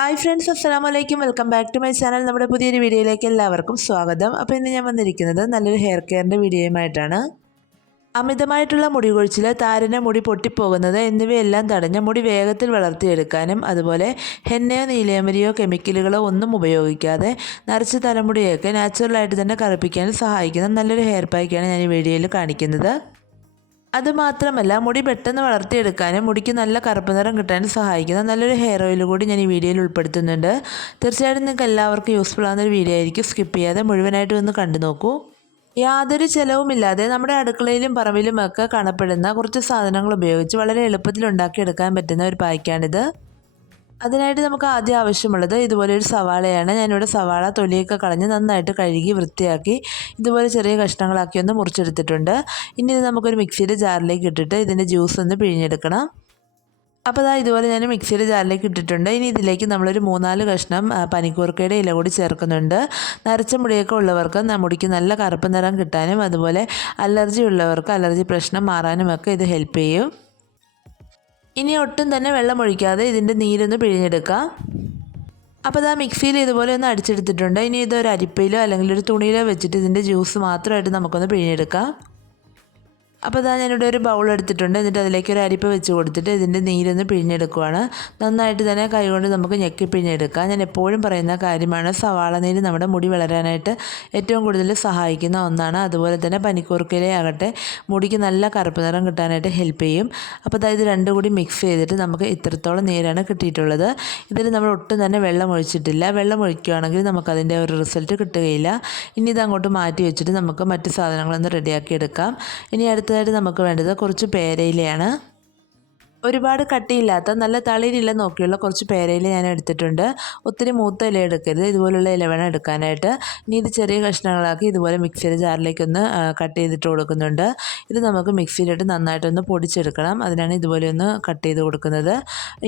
Hi friends അസ്സാം വലൈക്കും welcome back to my channel നമ്മുടെ പുതിയൊരു വീഡിയോയിലേക്ക് എല്ലാവർക്കും സ്വാഗതം. അപ്പോൾ ഇന്ന് ഞാൻ വന്നിരിക്കുന്നത് നല്ലൊരു ഹെയർ കെയറിന്റെ വീഡിയോയുമായിട്ടാണ്. അമിതമായിട്ടുള്ള മുടി കൊഴിച്ചിൽ താരന്റെ മുടി പൊട്ടിപ്പോകുന്നത് എന്നിവയെല്ലാം തടഞ്ഞ് മുടി വേഗത്തിൽ വളർത്തിയെടുക്കാനും അതുപോലെ ഹെന്നയോ നീലയമരിയോ കെമിക്കലുകളോ ഒന്നും ഉപയോഗിക്കാതെ നരച്ച തലമുടിയൊക്കെ നാച്ചുറലായിട്ട് തന്നെ കറുപ്പിക്കാനും സഹായിക്കുന്ന നല്ലൊരു ഹെയർ പാക്കാണ് ഞാൻ ഈ വീഡിയോയിൽ കാണിക്കുന്നത്. അതുമാത്രമല്ല മുടി പെട്ടെന്ന് വളർത്തിയെടുക്കാനും മുടിക്ക് നല്ല കറുപ്പ് നിറം കിട്ടാനും സഹായിക്കുന്ന നല്ലൊരു ഹെയർ ഓയിൽ കൂടി ഞാൻ ഈ വീഡിയോയിൽ ഉൾപ്പെടുത്തുന്നുണ്ട്. തീർച്ചയായിട്ടും നിങ്ങൾക്ക് എല്ലാവർക്കും യൂസ്ഫുൾ ആകുന്നൊരു വീഡിയോ ആയിരിക്കും. സ്കിപ്പ് ചെയ്യാതെ മുഴുവനായിട്ട് ഒന്ന് കണ്ടു നോക്കൂ. യാതൊരു ചിലവുമില്ലാതെ നമ്മുടെ അടുക്കളയിലും പറമ്പിലും ഒക്കെ കാണപ്പെടുന്ന കുറച്ച് സാധനങ്ങൾ ഉപയോഗിച്ച് വളരെ എളുപ്പത്തിൽ ഉണ്ടാക്കിയെടുക്കാൻ പറ്റുന്ന ഒരു പായ്ക്കാണിത്. അതിനായിട്ട് നമുക്ക് ആദ്യം ആവശ്യമുള്ളത് ഇതുപോലെ ഒരു സവാളയാണ്. ഞാനിവിടെ സവാള തൊലിയൊക്കെ കളഞ്ഞ് നന്നായിട്ട് കഴുകി വൃത്തിയാക്കി ഇതുപോലെ ചെറിയ കഷ്ണങ്ങളാക്കി ഒന്ന് മുറിച്ചെടുത്തിട്ടുണ്ട്. ഇനി ഇത് നമുക്കൊരു മിക്സിയുടെ ജാറിലേക്ക് ഇട്ടിട്ട് ഇതിന്റെ ജ്യൂസ് ഒന്ന് പിഴിഞ്ഞെടുക്കണം. അപ്പോൾ അതാ ഇതുപോലെ ഞാൻ മിക്സിയുടെ ജാറിലേക്ക് ഇട്ടിട്ടുണ്ട്. ഇനി ഇതിലേക്ക് നമ്മളൊരു മൂന്നാൽ കഷ്ണം പനിക്കൂർക്കയുടെ ഇല കൂടി ചേർക്കുന്നുണ്ട്. നരച്ച മുടിയൊക്കെ ഉള്ളവർക്ക് മുടിക്ക് നല്ല കറുപ്പ് നിറം കിട്ടാനും അതുപോലെ അലർജി ഉള്ളവർക്ക് അലർജി പ്രശ്നം മാറാനുമൊക്കെ ഇത് ഹെൽപ്പ് ചെയ്യും. ഇനി ഒട്ടും തന്നെ വെള്ളം ഒഴിക്കാതെ ഇതിന്റെ നീരൊന്ന് പിഴിഞ്ഞെടുക്കുക. അപ്പോൾ അതാ മിക്സിയിൽ ഇതുപോലെ ഒന്ന് അടിച്ചെടുത്തിട്ടുണ്ട്. ഇനി ഇതൊരു അരിപ്പയിലോ അല്ലെങ്കിൽ ഒരു തുണിയിലോ വെച്ചിട്ട് ഇതിന്റെ ജ്യൂസ് മാത്രമായിട്ട് നമുക്കൊന്ന് പിഴിഞ്ഞെടുക്കാം. അപ്പോൾ ഇതാ ഞാനിവിടെ ഒരു ബൗൾ എടുത്തിട്ടുണ്ട്. എന്നിട്ട് അതിലേക്ക് ഒരു അരിപ്പ് വെച്ച് കൊടുത്തിട്ട് ഇതിന്റെ നീരൊന്ന് പിഴിഞ്ഞെടുക്കുവാണ്. നന്നായിട്ട് തന്നെ കൈകൊണ്ട് നമുക്ക് ഞെക്കി പിഴിഞ്ഞെടുക്കാം. ഞാൻ എപ്പോഴും പറയുന്ന കാര്യമാണ് സവാള നീര് നമ്മുടെ മുടി വളരാനായിട്ട് ഏറ്റവും കൂടുതൽ സഹായിക്കുന്ന ഒന്നാണ്. അതുപോലെ തന്നെ പനിക്കൂർക്കയിലെ ആകട്ടെ മുടിക്ക് നല്ല കറുപ്പ് നിറം കിട്ടാനായിട്ട് ഹെൽപ്പ് ചെയ്യും. അപ്പോൾ അതായത് രണ്ടും കൂടി മിക്സ് ചെയ്തിട്ട് നമുക്ക് ഇത്രത്തോളം നീരാണ് കിട്ടിയിട്ടുള്ളത്. ഇതിൽ നമ്മൾ ഒട്ടും തന്നെ വെള്ളം ഒഴിച്ചിട്ടില്ല. വെള്ളം ഒഴിക്കുകയാണെങ്കിൽ നമുക്കതിന്റെ ഒരു റിസൾട്ട് കിട്ടുകയില്ല. ഇനി ഇത് അങ്ങോട്ട് മാറ്റി വെച്ചിട്ട് നമുക്ക് മറ്റ് സാധനങ്ങളൊന്ന് റെഡിയാക്കി എടുക്കാം. ഇനി അടുത്ത അടുത്തതായിട്ട് നമുക്ക് വേണ്ടത് കുറച്ച് പേരയിലയാണ്. ഒരുപാട് കട്ടിയില്ലാത്ത നല്ല തളിരില നോക്കിയുള്ള കുറച്ച് പേരയില ഞാൻ എടുത്തിട്ടുണ്ട്. ഒത്തിരി മൂത്ത ഇല എടുക്കരുത് ഇതുപോലുള്ള ഇല വേണം എടുക്കാനായിട്ട്. ഇനി ഇത് ചെറിയ കഷ്ണങ്ങളാക്കി ഇതുപോലെ മിക്സിയുടെ ജാറിലേക്കൊന്ന് കട്ട് ചെയ്തിട്ട് കൊടുക്കുന്നുണ്ട്. ഇത് നമുക്ക് മിക്സിയിലിട്ട് നന്നായിട്ടൊന്ന് പൊടിച്ചെടുക്കണം. അതിനാണ് ഇതുപോലെ ഒന്ന് കട്ട് ചെയ്ത് കൊടുക്കുന്നത്.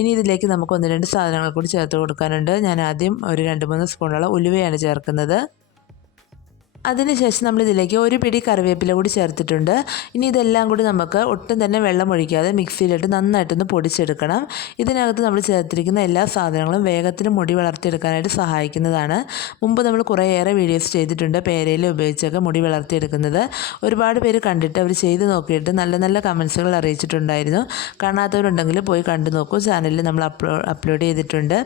ഇനി ഇതിലേക്ക് നമുക്ക് ഒന്ന് രണ്ട് സാധനങ്ങൾ കൂടി ചേർത്ത് കൊടുക്കാനുണ്ട്. ഞാൻ ആദ്യം ഒരു രണ്ട് മൂന്ന് സ്പൂണുള്ള ഉലുവയാണ് ചേർക്കുന്നത്. അതിനുശേഷം നമ്മൾ ഇതിലേക്ക് ഒരു പിടി കറിവേപ്പില കൂടി ചേർത്തിട്ടുണ്ട്. ഇനി ഇതെല്ലാം കൂടി നമുക്ക് ഒട്ടും തന്നെ വെള്ളം ഒഴിക്കാതെ മിക്സിയിലിട്ട് നന്നായിട്ടൊന്ന് പൊടിച്ചെടുക്കണം. ഇതിനകത്ത് നമ്മൾ ചേർത്തിരിക്കുന്ന എല്ലാ സാധനങ്ങളും വേഗത്തിൽ മുടി വളർത്തിയെടുക്കാനായിട്ട് സഹായിക്കുന്നതാണ്. മുമ്പ് നമ്മൾ കുറേയേറെ വീഡിയോസ് ചെയ്തിട്ടുണ്ട് പേരയിൽ ഉപയോഗിച്ചൊക്കെ മുടി വളർത്തിയെടുക്കുന്നത്. ഒരുപാട് പേര് കണ്ടിട്ട് അവർ ചെയ്ത് നോക്കിയിട്ട് നല്ല നല്ല കമൻസുകൾ അറിയിച്ചിട്ടുണ്ടായിരുന്നു. കാണാത്തവരുണ്ടെങ്കിൽ പോയി കണ്ടു നോക്കൂ. ചാനലിൽ നമ്മൾ അപ്ലോ അപ്ലോഡ് ചെയ്തിട്ടുണ്ട്.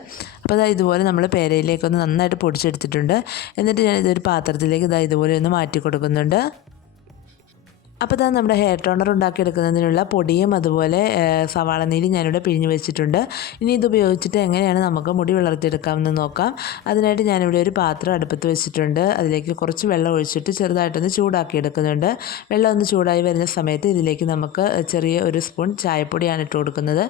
അപ്പോൾ ഇതാ ഇതുപോലെ നമ്മൾ പേരയിലേക്കൊന്ന് നന്നായിട്ട് പൊടിച്ചെടുത്തിട്ടുണ്ട്. എന്നിട്ട് ഞാൻ ഇതൊരു പാത്രത്തിലേക്ക് ഇതാ ഇതുപോലെ ഒന്ന് മാറ്റി കൊടുക്കുന്നുണ്ട് അപ്പോൾ ഇതാ നമ്മുടെ ഹെയർ ടോണർ ഉണ്ടാക്കിയെടുക്കുന്നതിനുള്ള പൊടിയും അതുപോലെ സവാള നീരും ഞാനിവിടെ പിഴിഞ്ഞ് വെച്ചിട്ടുണ്ട്. ഇനി ഇത് ഉപയോഗിച്ചിട്ട് എങ്ങനെയാണ് നമുക്ക് മുടി വളർത്തിയെടുക്കാമെന്ന് നോക്കാം. അതിനായിട്ട് ഞാനിവിടെ ഒരു പാത്രം അടുപ്പത്ത് വെച്ചിട്ടുണ്ട്. അതിലേക്ക് കുറച്ച് വെള്ളം ഒഴിച്ചിട്ട് ചെറുതായിട്ടൊന്ന് ചൂടാക്കിയെടുക്കുന്നുണ്ട്. വെള്ളം ഒന്ന് ചൂടായി വരുന്ന സമയത്ത് ഇതിലേക്ക് നമുക്ക് ചെറിയ ഒരു സ്പൂൺ ചായപ്പൊടിയാണ് ഇട്ട് കൊടുക്കുന്നത്.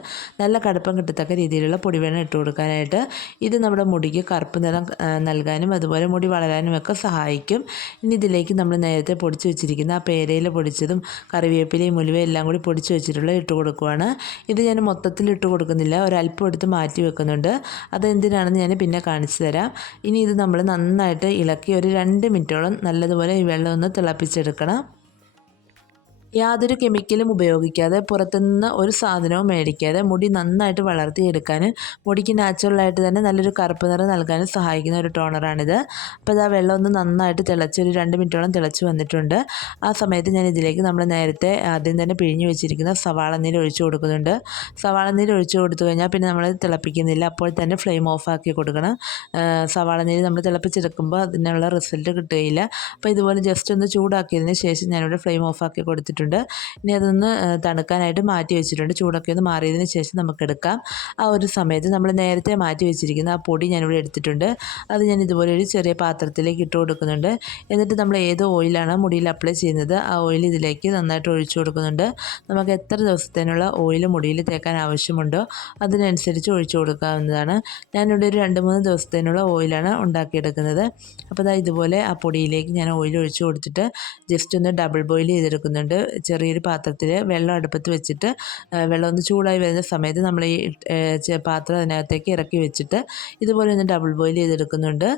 നല്ല കടുപ്പം കിട്ടത്തക്ക രീതിയിലുള്ള പൊടി വേണം ഇട്ട് കൊടുക്കാനായിട്ട്. ഇത് നമ്മുടെ മുടിക്ക് കറുപ്പ് നിറം നൽകാനും അതുപോലെ മുടി വളരാനും ഒക്കെ സഹായിക്കും. ഇനി ഇതിലേക്ക് നമ്മൾ നേരത്തെ പൊടിച്ച് വെച്ചിരിക്കുന്ന ആ പേരയിൽ പൊടിച്ച് പൊടിച്ചതും കറിവേപ്പിലയും ഉലുവയും എല്ലാം കൂടി പൊടിച്ച് വെച്ചിട്ടുള്ള ഇട്ട് കൊടുക്കുവാണ്. ഇത് ഞാൻ മൊത്തത്തിൽ ഇട്ട് കൊടുക്കുന്നില്ല. ഒരല്പം എടുത്ത് മാറ്റി വെക്കുന്നുണ്ട്. അതെന്തിനാണെന്ന് ഞാൻ പിന്നെ കാണിച്ചു തരാം. ഇനി ഇത് നമ്മൾ നന്നായിട്ട് ഇളക്കി ഒരു രണ്ട് മിനിറ്റോളം നല്ലതുപോലെ ഈ വെള്ളം ഒന്ന് തിളപ്പിച്ചെടുക്കണം. യാതൊരു കെമിക്കലും ഉപയോഗിക്കാതെ പുറത്തുനിന്ന് ഒരു സാധനവും മേടിക്കാതെ മുടി നന്നായിട്ട് വളർത്തിയെടുക്കാൻ മുടിക്ക് നാച്ചുറലായിട്ട് തന്നെ നല്ലൊരു കറുപ്പ് നിറം നൽകാൻ സഹായിക്കുന്ന ഒരു ടോണറാണിത്. അപ്പോൾ ഇതാ വെള്ളം ഒന്ന് നന്നായിട്ട് തിളച്ച് ഒരു രണ്ട് മിനിറ്റോളം തിളച്ച് വന്നിട്ടുണ്ട്. ആ സമയത്ത് ഞാൻ ഇതിലേക്ക് നമ്മൾ നേരത്തെ ആദ്യം തന്നെ പിഴിഞ്ഞു വെച്ചിരിക്കുന്ന സവാള നീര് ഒഴിച്ചു കൊടുക്കുന്നുണ്ട്. സവാള നീര് ഒഴിച്ചു കൊടുത്തു കഴിഞ്ഞാൽ പിന്നെ നമ്മൾ തിളപ്പിക്കുന്നില്ല. അപ്പോൾ തന്നെ ഫ്ലെയിം ഓഫാക്കി കൊടുക്കണം. സവാള നീര് നമ്മൾ തിളപ്പിച്ചെടുക്കുമ്പോൾ അതിനുള്ള റിസൾട്ട് കിട്ടുകയില്ല. അപ്പോൾ ഇതുപോലെ ജസ്റ്റ് ഒന്ന് ചൂടാക്കിയതിന് ശേഷം ഞാനിവിടെ ഫ്ലെയിം ഓഫാക്കി കൊടുത്തിട്ടുണ്ട്. വെച്ചിട്ടുണ്ട്. ഇനി അതൊന്ന് തണുക്കാനായിട്ട് മാറ്റി വെച്ചിട്ടുണ്ട്. ചൂടൊക്കെ ഒന്ന് മാറിയതിന് ശേഷം നമുക്ക് എടുക്കാം. ആ ഒരു സമയത്ത് നമ്മൾ നേരത്തെ മാറ്റി വെച്ചിരിക്കുന്ന ആ പൊടി ഞാനിവിടെ എടുത്തിട്ടുണ്ട്. അത് ഞാൻ ഇതുപോലെ ഒരു ചെറിയ പാത്രത്തിലേക്ക് ഇട്ട് കൊടുക്കുന്നുണ്ട്. എന്നിട്ട് നമ്മൾ ഏത് ഓയിലാണ് മുടിയിൽ അപ്ലൈ ചെയ്യുന്നത് ആ ഓയിൽ ഇതിലേക്ക് നന്നായിട്ട് ഒഴിച്ചു കൊടുക്കുന്നുണ്ട്. നമുക്ക് എത്ര ദിവസത്തേനുള്ള ഓയിൽ മുടിയിൽ തേക്കാൻ ആവശ്യമുണ്ടോ അതിനനുസരിച്ച് ഒഴിച്ചു കൊടുക്കാവുന്നതാണ്. ഞാനിവിടെ ഒരു രണ്ട് മൂന്ന് ദിവസത്തേനുള്ള ഓയിലാണ് ഉണ്ടാക്കിയെടുക്കുന്നത്. അപ്പോൾ അതാ ഇതുപോലെ ആ പൊടിയിലേക്ക് ഞാൻ ഓയിൽ ഒഴിച്ചു കൊടുത്തിട്ട് ജസ്റ്റ് ഒന്ന് ഡബിൾ ബോയിൽ ചെയ്തെടുക്കുന്നുണ്ട്. ചെറിയൊരു പാത്രത്തിൽ വെള്ളം അടുപ്പത്ത് വെച്ചിട്ട് വെള്ളം ഒന്ന് ചൂടായി വരുന്ന സമയത്ത് നമ്മൾ ഈ പാത്രം അതിനകത്തേക്ക് ഇറക്കി വെച്ചിട്ട് ഇതുപോലെ ഒന്ന് ഡബിൾ ബോയിൽ ചെയ്തെടുക്കുന്നുണ്ട്.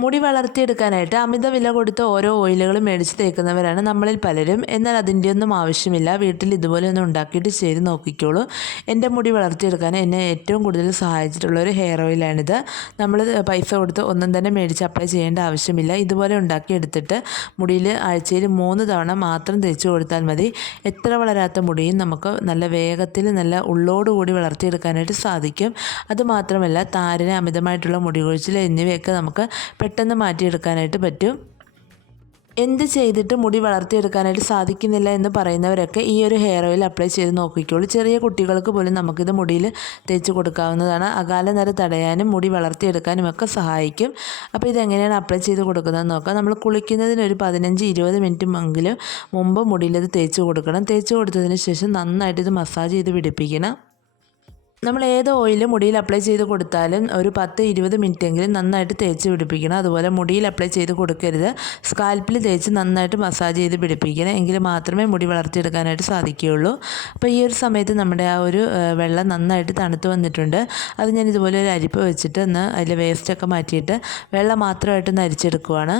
മുടി വളർത്തിയെടുക്കാനായിട്ട് അമിത വില കൊടുത്ത് ഓരോ ഓയിലുകളും മേടിച്ച് തേക്കുന്നവരാണ് നമ്മളിൽ പലരും. എന്നാൽ അതിന്റെ ഒന്നും ആവശ്യമില്ല. വീട്ടിൽ ഇതുപോലെ ഒന്ന് ഉണ്ടാക്കിയിട്ട് ചെയ്ത് നോക്കിക്കോളൂ. എന്റെ മുടി വളർത്തിയെടുക്കാൻ എന്നെ ഏറ്റവും കൂടുതൽ സഹായിച്ചിട്ടുള്ള ഒരു ഹെയർ ഓയിലാണിത്. നമ്മൾ പൈസ കൊടുത്ത് ഒന്നും തന്നെ മേടിച്ച് അപ്ലൈ ചെയ്യേണ്ട ആവശ്യമില്ല. ഇതുപോലെ ഉണ്ടാക്കിയെടുത്തിട്ട് മുടിയിൽ ആഴ്ചയിൽ മൂന്ന് തവണ മാത്രം തേച്ച് കൊടുത്താൽ മതി. എത്ര വളരാത്ത മുടിയും നമുക്ക് നല്ല വേഗത്തിൽ നല്ല ഉള്ളോടുകൂടി വളർത്തിയെടുക്കാനായിട്ട് സാധിക്കും. അതുമാത്രമല്ല താരന് അമിതമായിട്ടുള്ള മുടി കൊഴിച്ചിൽ എന്നിവയൊക്കെ നമുക്ക് പെട്ടെന്ന് മാറ്റിയെടുക്കാനായിട്ട് പറ്റും. എന്ത് ചെയ്തിട്ട് മുടി വളർത്തിയെടുക്കാനായിട്ട് സാധിക്കുന്നില്ല എന്ന് പറയുന്നവരൊക്കെ ഈ ഒരു ഹെയർ ഓയിൽ അപ്ലൈ ചെയ്ത് നോക്കിക്കോളൂ. ചെറിയ കുട്ടികൾക്ക് പോലും നമുക്കിത് മുടിയിൽ തേച്ച് കൊടുക്കാവുന്നതാണ്. അകാല നിര തടയാനും മുടി വളർത്തിയെടുക്കാനും ഒക്കെ സഹായിക്കും. അപ്പോൾ ഇതെങ്ങനെയാണ് അപ്ലൈ ചെയ്ത് കൊടുക്കുന്നത് നോക്കാം. നമ്മൾ കുളിക്കുന്നതിന് ഒരു പതിനഞ്ച് ഇരുപത് മിനിറ്റ് എങ്കിലും മുമ്പ് മുടിയിൽ ഇത് തേച്ച് കൊടുക്കണം. തേച്ച് കൊടുത്തതിന് ശേഷം നന്നായിട്ട് ഇത് മസാജ് ചെയ്ത് പിടിപ്പിക്കണം. നമ്മൾ ഏത് ഓയിൽ മുടിയിൽ അപ്ലൈ ചെയ്ത് കൊടുത്താലും ഒരു പത്ത് ഇരുപത് എങ്കിലും നന്നായിട്ട് തേച്ച് പിടിപ്പിക്കണം. അതുപോലെ മുടിയിൽ അപ്ലൈ ചെയ്ത് കൊടുക്കരുത്. സ്കാൽപ്പിൽ തേച്ച് നന്നായിട്ട് മസാജ് ചെയ്ത് പിടിപ്പിക്കണം. എങ്കിൽ മാത്രമേ മുടി വളർത്തിയെടുക്കാനായിട്ട് സാധിക്കുകയുള്ളൂ. അപ്പോൾ ഈ ഒരു സമയത്ത് നമ്മുടെ ആ ഒരു വെള്ളം നന്നായിട്ട് തണുത്ത് വന്നിട്ടുണ്ട്. അത് ഞാൻ ഇതുപോലെ ഒരു അരിപ്പ് വെച്ചിട്ട് ഒന്ന് അതിൽ വേസ്റ്റൊക്കെ മാറ്റിയിട്ട് വെള്ളം മാത്രമായിട്ട് ഒന്ന് അരിച്ചെടുക്കുവാണ്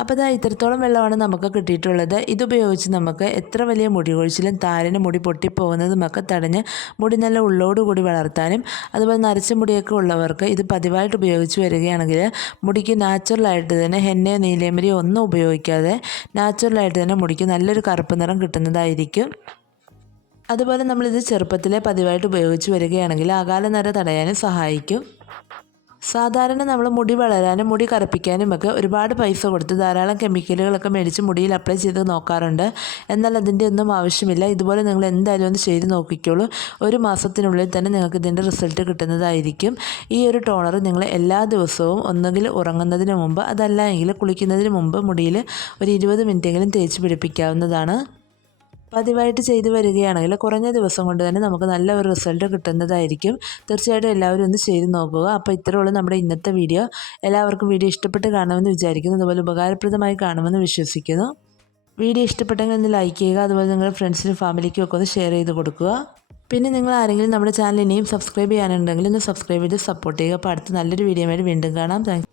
അപ്പോൾ ഇതാ ഇത്രത്തോളം വെള്ളമാണ് നമുക്ക് കിട്ടിയിട്ടുള്ളത്. ഇതുപയോഗിച്ച് നമുക്ക് എത്ര വലിയ മുടി കൊഴിച്ചിലും താരന് മുടി പൊട്ടിപ്പോകുന്നതുമൊക്കെ തടഞ്ഞ് മുടി നല്ല ഉള്ളോടുകൂടി വളർത്താനും അതുപോലെ നരച്ച മുടിയൊക്കെ ഉള്ളവർക്ക് ഇത് പതിവായിട്ട് ഉപയോഗിച്ച് വരികയാണെങ്കിൽ മുടിക്ക് നാച്ചുറലായിട്ട് തന്നെ ഹെന്നയോ നീലേമരിയോ ഒന്നും ഉപയോഗിക്കാതെ നാച്ചുറലായിട്ട് തന്നെ മുടിക്ക് നല്ലൊരു കറുപ്പ് നിറം കിട്ടുന്നതായിരിക്കും. അതുപോലെ നമ്മളിത് ചെറുപ്പത്തിലെ പതിവായിട്ട് ഉപയോഗിച്ച് വരികയാണെങ്കിൽ അകാല നര തടയാനും സഹായിക്കും. സാധാരണ നമ്മൾ മുടി വളരാനും മുടി കറുപ്പിക്കാനും ഒക്കെ ഒരുപാട് പൈസ കൊടുത്ത് ധാരാളം കെമിക്കലുകളൊക്കെ മേടിച്ച് മുടിയിൽ അപ്ലൈ ചെയ്ത് നോക്കാറുണ്ട്. എന്നാൽ അതിന്റെ ഒന്നും ആവശ്യമില്ല. ഇതുപോലെ നിങ്ങൾ എന്തായാലും ഒന്ന് ചെയ്ത് നോക്കിക്കോളൂ. ഒരു മാസത്തിനുള്ളിൽ തന്നെ നിങ്ങൾക്ക് ഇതിന്റെ റിസൾട്ട് കിട്ടുന്നതായിരിക്കും. ഈ ഒരു ടോണർ നിങ്ങൾ എല്ലാ ദിവസവും ഒന്നുകിൽ ഉറങ്ങുന്നതിന് മുമ്പ് അതല്ല എങ്കിൽ കുളിക്കുന്നതിന് മുമ്പ് മുടിയിൽ ഒരു ഇരുപത് മിനിറ്റെങ്കിലും തേച്ച് പിടിപ്പിക്കാവുന്നതാണ്. പതിവായിട്ട് ചെയ്തു വരികയാണെങ്കിൽ കുറഞ്ഞ ദിവസം കൊണ്ട് തന്നെ നമുക്ക് നല്ല ഒരു റിസൾട്ട് കിട്ടുന്നതായിരിക്കും. തീർച്ചയായിട്ടും എല്ലാവരും ഒന്ന് ചെയ്ത് നോക്കുക. അപ്പോൾ ഇത്രയുള്ള നമ്മുടെ ഇന്നത്തെ വീഡിയോ എല്ലാവർക്കും വീഡിയോ ഇഷ്ടപ്പെട്ട് കാണുമെന്ന് വിചാരിക്കുന്നു. അതുപോലെ ഉപകാരപ്രദമായി കാണുമെന്ന് വിശ്വസിക്കുന്നു. വീഡിയോ ഇഷ്ടപ്പെട്ടെങ്കിൽ ഒന്ന് ലൈക്ക് ചെയ്യുക. അതുപോലെ നിങ്ങളുടെ ഫ്രണ്ട്സിനും ഫാമിലിക്കും ഒക്കെ ഒന്ന് ഷെയർ ചെയ്ത് കൊടുക്കുക. പിന്നെ നിങ്ങൾ ആരെങ്കിലും നമ്മുടെ ചാനൽ ഇനിയും സബ്സ്ക്രൈബ് ചെയ്യാനുണ്ടെങ്കിൽ ഒന്ന് സബ്സ്ക്രൈബ് ചെയ്ത് സപ്പോർട്ട് ചെയ്യുക. അപ്പോൾ അടുത്ത നല്ലൊരു വീഡിയോ വീണ്ടും കാണാം. താങ്ക്